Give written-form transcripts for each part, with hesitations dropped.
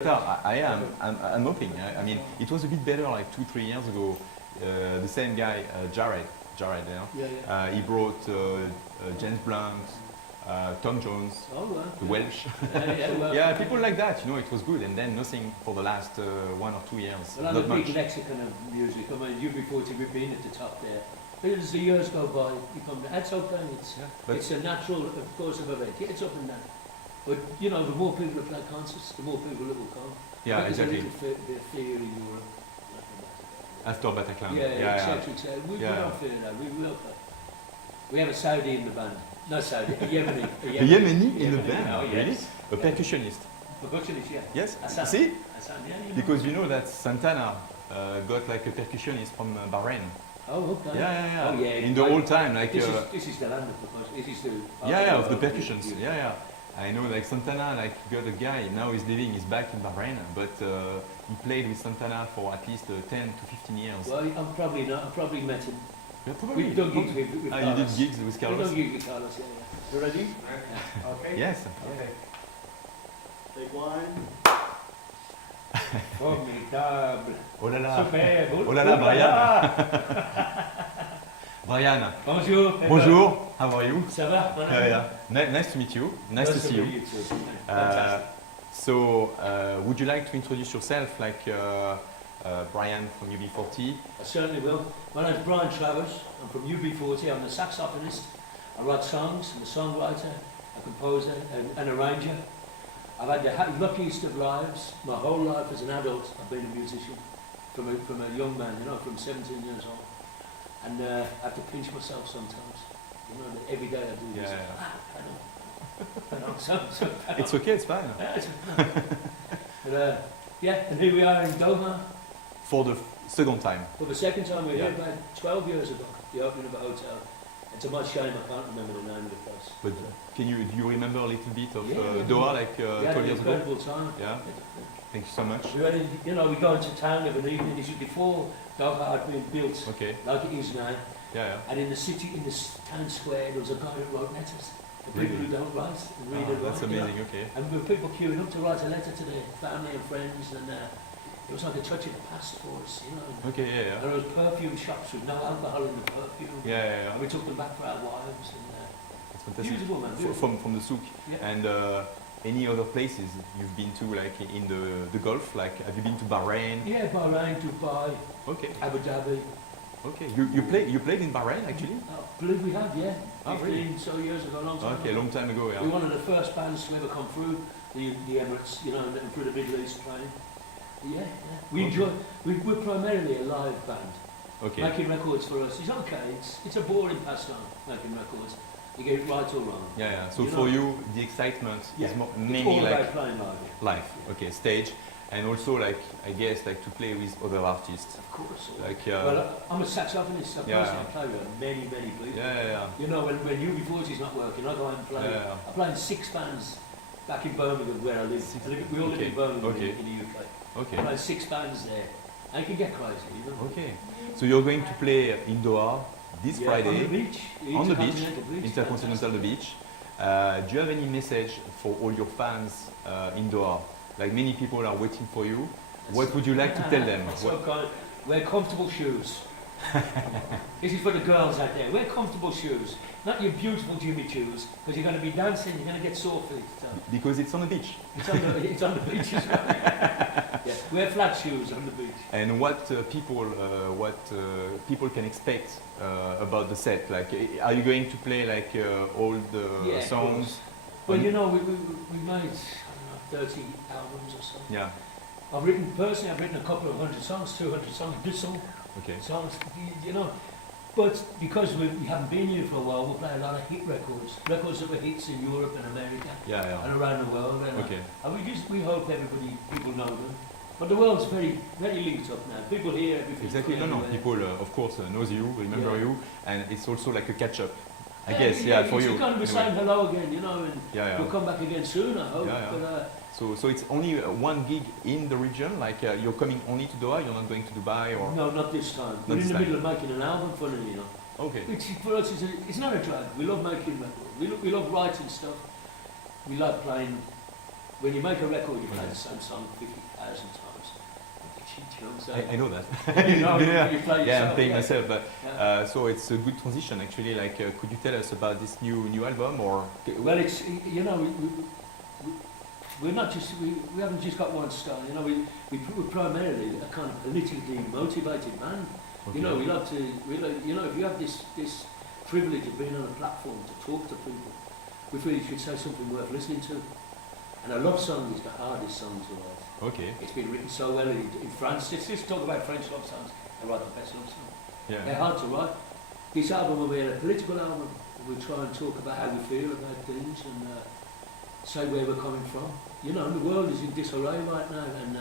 I'm hoping. I mean, it was a bit better like 2, 3 years ago. The same guy, Jared, he brought James Blunt, Tom Jones, Oh, well. the Welsh. Well, Yeah, people like that. You know, it was good. And then nothing for the last 1 or 2 years. Well, I'm Not a much. big lexicon of music. I mean, UB40, we've been at the top there. But as the years go by, you come down. It's okay. It's a natural, of course, of event. Yeah, it's up and down. But, you know, the more people that play concerts, the more people that will come. Yeah, exactly. There's a little bit of fear in Europe. After Bataclan. Yeah, etc. We don't fear that. We will play. We have a Saudi in the band. No Saudi, a Yemeni. A Yemeni in the band? Oh, yes. Really? A percussionist? Percussionist, yeah. Yes? Hassan. See? Hassan, yeah, you know. Because you know that Santana got like a percussionist from Bahrain. Oh, okay. Yeah. Oh, yeah. In the old time, like... This is the land of percussion. This is the... of the percussions. Yeah. I know like Santana like got a guy, now he's living, he's back in Bahrain, but he played with Santana for at least 10 to 15 years. Well, I'm probably not. I probably met him. Yeah, probably. We've done gigs with Carlos. You did gigs with Carlos? We've done gigs with Carlos, yeah. You ready? Okay. Yes. Okay. Take one. Formidable. Oh là là. Super. Oh là là, Brian. Brian. Bonjour. Bonjour. How are you? Ça va? Nice to meet you. Nice to see you. Too. Fantastic. So, would you like to introduce yourself, like Brian from UB40? I certainly will. My name's Brian Travers. I'm from UB40. I'm a saxophonist. I write songs. I'm a songwriter, a composer, an arranger. I've had the luckiest of lives. My whole life as an adult, I've been a musician. From a young man, you know, from 17 years old. And I have to pinch myself sometimes. You know, that every day I do this. I know. So It's okay, it's fine. But, and here we are in Doha. For the second time. For the second time we're here, about 12 years ago, the opening of a hotel. And to my shame, I can't remember the name of the place. But do you remember a little bit of Yeah. Doha, like 12 years ago? Incredible time. Yeah. Thank you so much. We go into town of an evening. This is before Doha had been built, Okay. like it is now. Yeah. And in the city, in the town square, there was a guy that wrote letters. The people who don't write and read and That's write, amazing. Okay. And there were people queuing up to write a letter to their family and friends, and it was like a touch of the past for us, you know. Okay. Yeah. And there was perfume shops with no alcohol in the perfume. Yeah. And we took them back for our wives. And, It's fantastic. beautiful, man. Beautiful. From the souk. Yeah. And any other places you've been to, like in the Gulf? Like, have you been to Bahrain? Yeah, Bahrain, Dubai, Okay. Abu Dhabi. Okay. You played in Bahrain actually? I believe we have, yeah. Oh, 15 really? so years ago, a long time Okay, ago. long time ago. We're Yeah. one of the first bands to ever come through the Emirates, you know, and through the Middle East playing. Yeah. We enjoy. We're primarily a live band. Okay. Making records for us is okay. It's a boring pastime making records. You get it right or wrong. Yeah. So You for know- you, the excitement is It's mainly all like about playing live. live. Okay, stage, and also like I guess like to play with other artists. Of course. Like Well, I'm a saxophonist. So Yeah. personally, I play with many people. yeah. You know, when UB40 is not working, I go out and play. Yeah. I play in 6 bands back in Birmingham where I live. We all live in Birmingham Okay. in the UK. Okay. I play 6 bands there. And it can get crazy, you know. Okay. So you're going to play in Doha this Friday On the beach. on the beach, Intercontinental Intercontinental the beach. Do you have any message for all your fans in Doha? Like many people are waiting for you. What would you like to tell them? That's so kind. Wear comfortable shoes. This is for the girls out there. Wear comfortable shoes. Not your beautiful Jimmy shoes, because you're going to be dancing, you're going to get sore feet. So Because it's on the beach. it's on the beach as well. Yeah. Wear flat shoes on the beach. And what people can expect about the set? Like, are you going to play like all the Yeah, of songs? course. Well, you know, we made, I don't know, 30 albums or so. Yeah. I've written a couple of 100 songs, 200 songs, good songs. Okay. Songs, you know. But because we haven't been here for a while, we'll play a lot of hit records that were hits in Europe and America Yeah. and around the world. And, Okay. and we hope people know them. But the world's very linked up now. People hear everything. Exactly. from No. everywhere. People, of course, knows you, remember Yeah. you, and it's also like a catch up. I guess, for you. It's going to be saying hello again, you know, and Yeah. we'll come back again soon, I hope. Yeah. But, So it's only one gig in the region. Like you're coming only to Doha. You're not going to Dubai or. no, not this time. We're this in the time. middle of making an album, funnily enough. Okay. Which for us it's not a drag. We love making records. We love writing stuff. We like playing when you make a record, you play the same song 50,000 times. Do you know what I'm saying? I know that. You know, yeah, you play yeah, I'm yourself, playing yeah. myself, but Yeah. so it's a good transition actually. Like, could you tell us about this new album or? Well, it's, you know, we're not just, we haven't just got one style, you know, we're primarily a kind of politically motivated band. Okay. You know, we like, you know, if you have this privilege of being on a platform to talk to people, we feel you should say something worth listening to. And a love song is the hardest song to write. Okay. It's been written so well in France. Let's talk about French love songs. They write the best love songs. Yeah. They're hard to write. This album will be a political album. We try and talk about how we feel about things and say where we're coming from. You know, the world is in disarray right now, and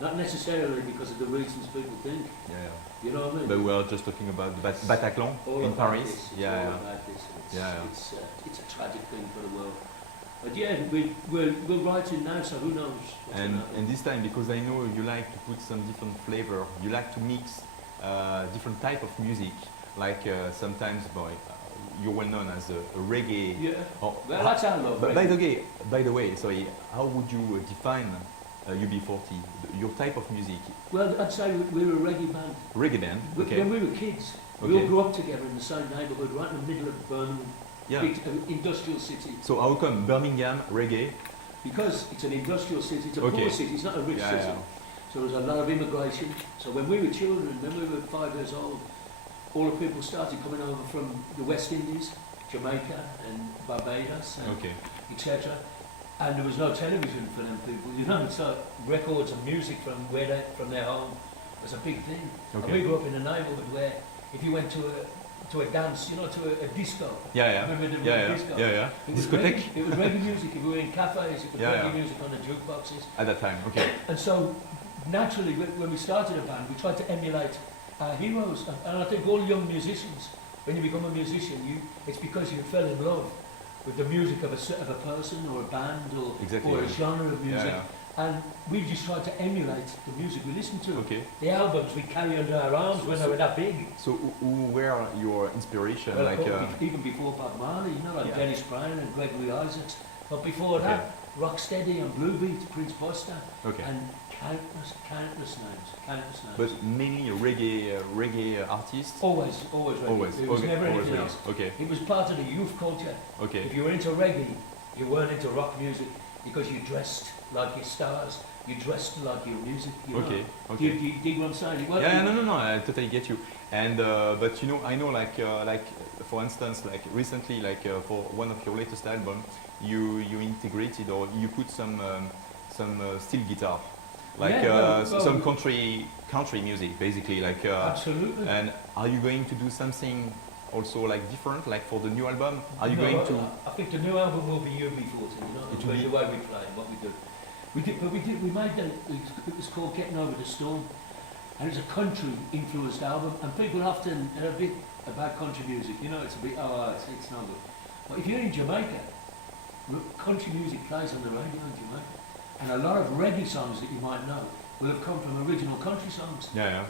not necessarily because of the reasons people think. Yeah. You know what I mean? But we were just talking about Bataclan All in about Paris. this. It's Yeah. all Yeah. about this. Yeah. It's a tragic thing for the world. But yeah, we're writing now, so who knows what's And gonna happen. this time, because I know you like to put some different flavor, you like to mix different type of music, like sometimes you're well known as a reggae. Yeah. Or, Well, that's our love. but reggae. by the way, sorry, how would you define UB40, your type of music? Well, I'd say we're a reggae band. Reggae band, okay. When we were kids, we all Okay. grew up together in the same neighbourhood, right in the middle of Birmingham, Yeah. big industrial city. So how come Birmingham reggae? Because it's an industrial city, it's a Okay. poor city, it's not a rich Yeah, city. yeah. So there was a lot of immigration. So when we were children, when we were 5 years old, all the people started coming over from the West Indies, Jamaica and Barbados, and Okay. etc. And there was no television for them people, you know, so records and music from their home was a big thing. And Okay. we grew up in a neighbourhood where if you went to a dance, you know, to a disco. Yeah, yeah. Remember the Yeah, word yeah. disco? Yeah, yeah. It was Discotheque reggae, it was reggae music. If we were in cafes, it was Yeah, reggae yeah. music on the jukeboxes. at that time. Okay. And so, naturally, when we started a band, we tried to emulate our heroes. And I think all young musicians, when you become a musician, it's because you fell in love with the music of a person or a band Exactly, or a yeah. genre of music. Yeah, And we just tried to emulate the music we listened to. Okay. The albums we carry under our arms when they were that big. So who were your inspiration? Well, Like even before Bob Marley, you know, like Yeah. Dennis Brown and Gregory Isaacs. But before Okay. that, Rocksteady and Blue Beat, Prince Buster, okay. and countless names. But mainly reggae artists. Always reggae. Always. It was Okay. never Always anything reggae. else. Okay. It was part of the youth culture. Okay. If you were into reggae, you weren't into rock music because you dressed like your stars. You dressed like your music. You know? Okay. Do Okay. you dig what I'm saying? Well, Yeah, no, I totally get you. And but you know, I know like for instance, like recently, like for one of your latest album, you integrated or you put some steel guitar, like Yeah, well, some country music, basically, like. Absolutely. And are you going to do something also like different, like for the new album? Are you No, going to? I think the new album will be UB40. You know, It will be- the way we play, what we do. We made it was called Getting Over the Storm, and it's a country influenced album. And people often are a bit about country music. You know, it's a bit it's not good. But if you're in Jamaica, country music plays on the radio in Jamaica, and a lot of reggae songs that you might know will have come from original country songs. Yeah.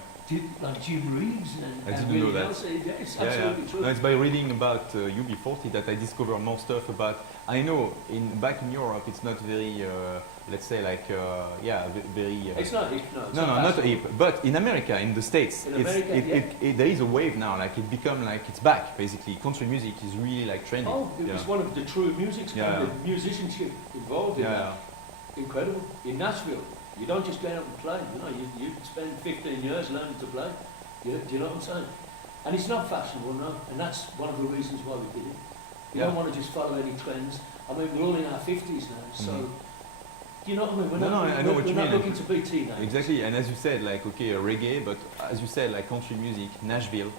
Like Jim Reeves and I didn't Willie know that. Nelson. Yeah, it's Yeah, absolutely true. No, it's by reading about UB40 that I discover more stuff about. I know back in Europe it's not very, let's say like, very. It's not hip, no. It's No, not fashionable. hip. But in America, in the States, In it's, America, there is a wave now. Like it become like it's back. Basically, country music is really like trending. Oh, it was one of the true music Yeah. and the musicianship involved in Yeah, that. Incredible. In Nashville, you don't just get out and play. You know, you spend 15 years learning to play. Do you know what I'm saying? And it's not fashionable, no. And that's one of the reasons why we did it. We Yeah. don't want to just follow any trends. I mean, we're all in our 50s now, so. Mhm. Do you know what I mean? We're No, not, no, I know what we're you not mean. looking to be teenagers. Exactly, and as you said, like okay, reggae, but as you said, like country music, Nashville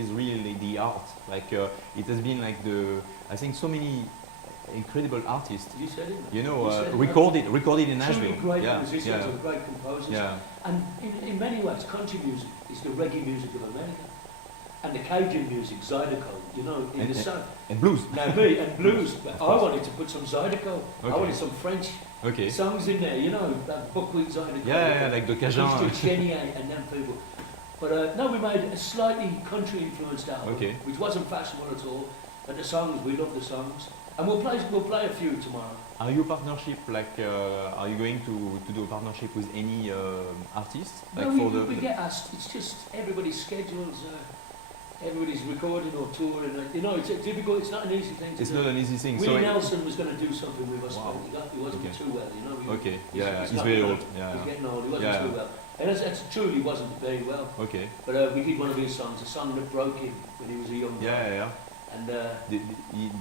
is really the art. Like it has been like I think so many incredible artists, You said it. you know, You said it. recorded in Nashville. Truly great Yeah, musicians yeah, and great composers. yeah. And in many ways, country music is the reggae music of America. And the Cajun music, Zydeco, you know, in the south. And blues. Now me, and blues, but I wanted to put some Zydeco. I Okay. wanted some French Okay. songs in there, you know, that buckwheat Zydeco. Yeah, like the Cajun. Christian Chenier and them people. But no, we made a slightly country influenced album, Okay. which wasn't fashionable at all. But the songs, we love the songs. And we'll play a few tomorrow. Are you a partnership like? Are you going to do a partnership with any artist? Like No, for we get asked. It's just everybody's schedules. Everybody's recording or touring. You know, it's difficult. It's not an easy thing to It's do. not an easy thing. Willie So Nelson was going to do something with us, Wow. but he wasn't Okay. too well. You know. okay, he's he's not very gonna- old. Yeah, He's getting old. He wasn't Yeah. too well. And it truly wasn't very well. okay. But we did one of his songs, a song that broke him when he was a young Yeah, guy. yeah, yeah. And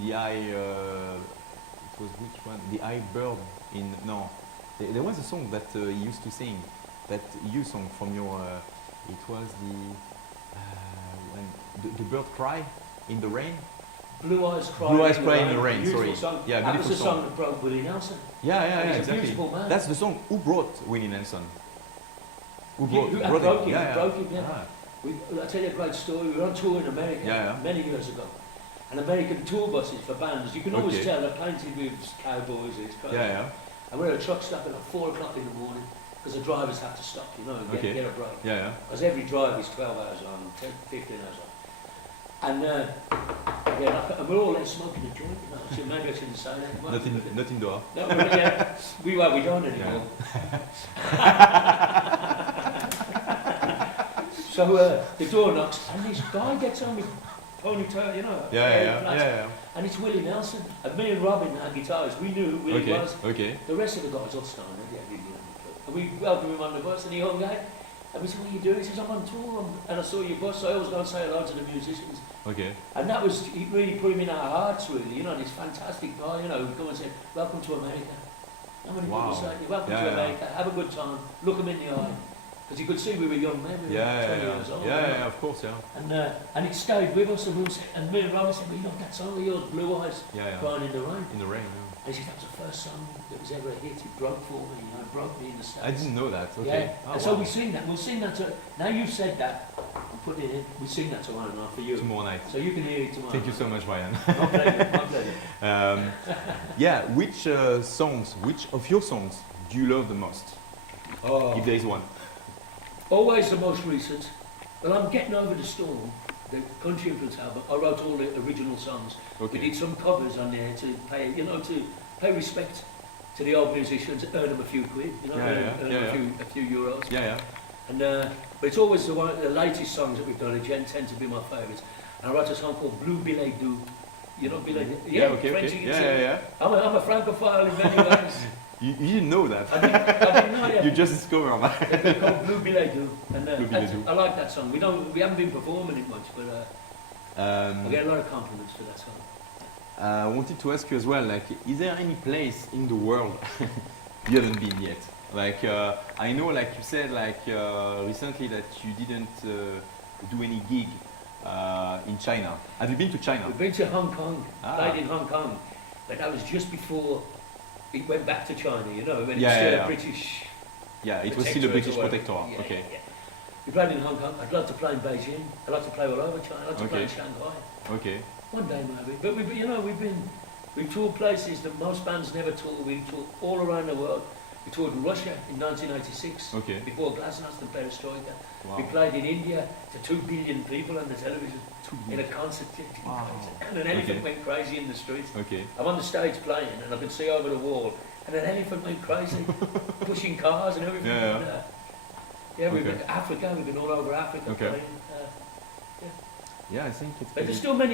The eye. It was which one? The eye bird in no. There was a song that he used to sing. That you song from your. It was when the bird cry in the rain. Blue Eyes Cry. Blue Eyes Cry in the Rain, Beautiful sorry. Song. Yeah, that was beautiful the song song. that broke Willie Nelson. Yeah, He's a exactly. beautiful man. That's the song. Who brought Willie Nelson? Who Who brought, brought broke him? Yeah, yeah. Broke him, yeah. Ah, I'll tell you a great story. We were on tour in America Yeah, yeah. many years ago. And American tour buses for bands. You can always Okay. tell they're painted with cowboys. It's crazy. yeah, yeah, And we're at a truck stop at like 4 o'clock in the morning because the drivers have to stop, you know, and Okay. get a break. yeah, yeah. Because every drive is 12 hours long, 10, 15 hours long. And, and we're all there smoking a joint, you know. So maybe I shouldn't say that. Not in Doha. No, yeah, we don't anymore. So the door knocks, and this guy gets on with ponytail, you know. Yeah, very yeah, flat. yeah, And it's Willie Nelson. And me and Robin, our guitarists, we knew who yeah. Willie Okay, was. okay. The rest of the guys all started, yeah, really. And we welcomed him on the bus, and he hung out. And we said, what are you doing? He says, I'm on tour, and I saw your bus, so I always go and say hello to the musicians. Okay. And that was, he really put him in our hearts, really, you know, this fantastic guy, you know, who'd go and say, welcome to America. How many Wow. people say, welcome Yeah, to yeah. America, have a good time, look him in the eye. Because you could see we were young men, we were Yeah, 20 yeah, years old. yeah, you know. yeah, of course, yeah. And it stayed with us, and, and me and Robin said, well, you know that song of yours, Blue Eyes, Yeah, yeah. Crying in the Rain. In the rain. And he said, that was the first song that was ever a hit, it broke for me, you know, it broke me in the States. Yeah. I didn't know that. Okay. Yeah, Oh, and so wow. we sing that, we'll sing that to, now you've said that, I'm putting it in, we sing that tomorrow night for you. Tomorrow night. So you can hear it tomorrow Thank you night. so much, Ryan. My pleasure, my pleasure. Yeah, which songs, which of your songs do you love the most? Oh. If there is one. Always the most recent. Well, I'm Getting Over the Storm, the Country Influence album. I wrote all the original songs. We Okay. did some covers on there to pay, you know, to pay respect to the old musicians, earn them a few quid, you know, Yeah, earn, yeah, earn yeah, a few euros. Yeah, yeah. And but it's always the latest songs that we've done. They tend to be my favourites. And I wrote a song called Blue Billet Doux. You know Billet Doux? Yeah, okay, French okay. you Yeah, can yeah, say. yeah. I'm a francophile in many ways. You didn't know that. I didn't know yet. You just discovered that. It's called Blue Billet Doux. And Blue Billet that's- Doux. I like that song. We haven't been performing it much, but I get a lot of compliments for that song. I wanted to ask you as well, like, is there any place in the world you haven't been yet? Like, I know, like you said, like recently that you didn't do any gig in China. Have you been to China? We've been to Hong Kong, Ah. played in Hong Kong, but that was just before it went back to China, you know, when Yeah, it's still yeah, yeah. a British. Yeah, it was still a protectorate British or whatever. protectorate. Yeah, Okay, yeah. We played in Hong Kong. I'd love to play in Beijing. I'd like to play all over China. I'd like to play in Okay. Shanghai. okay. One day maybe. But we've toured places that most bands never tour. We've toured all around the world. We toured in Russia in 1986, Okay. before Glasnost and Perestroika. Wow. We played in India to 2 billion people on the television in a concert. Wow. And an elephant Okay. went crazy in the street. Okay. I'm on the stage playing and I could see over the wall and an elephant went crazy, pushing cars and everything. Yeah, yeah. And, yeah, we've Okay. been to Africa, we've been all over Africa Okay. playing. Yeah, I think it's. But there's pretty- still many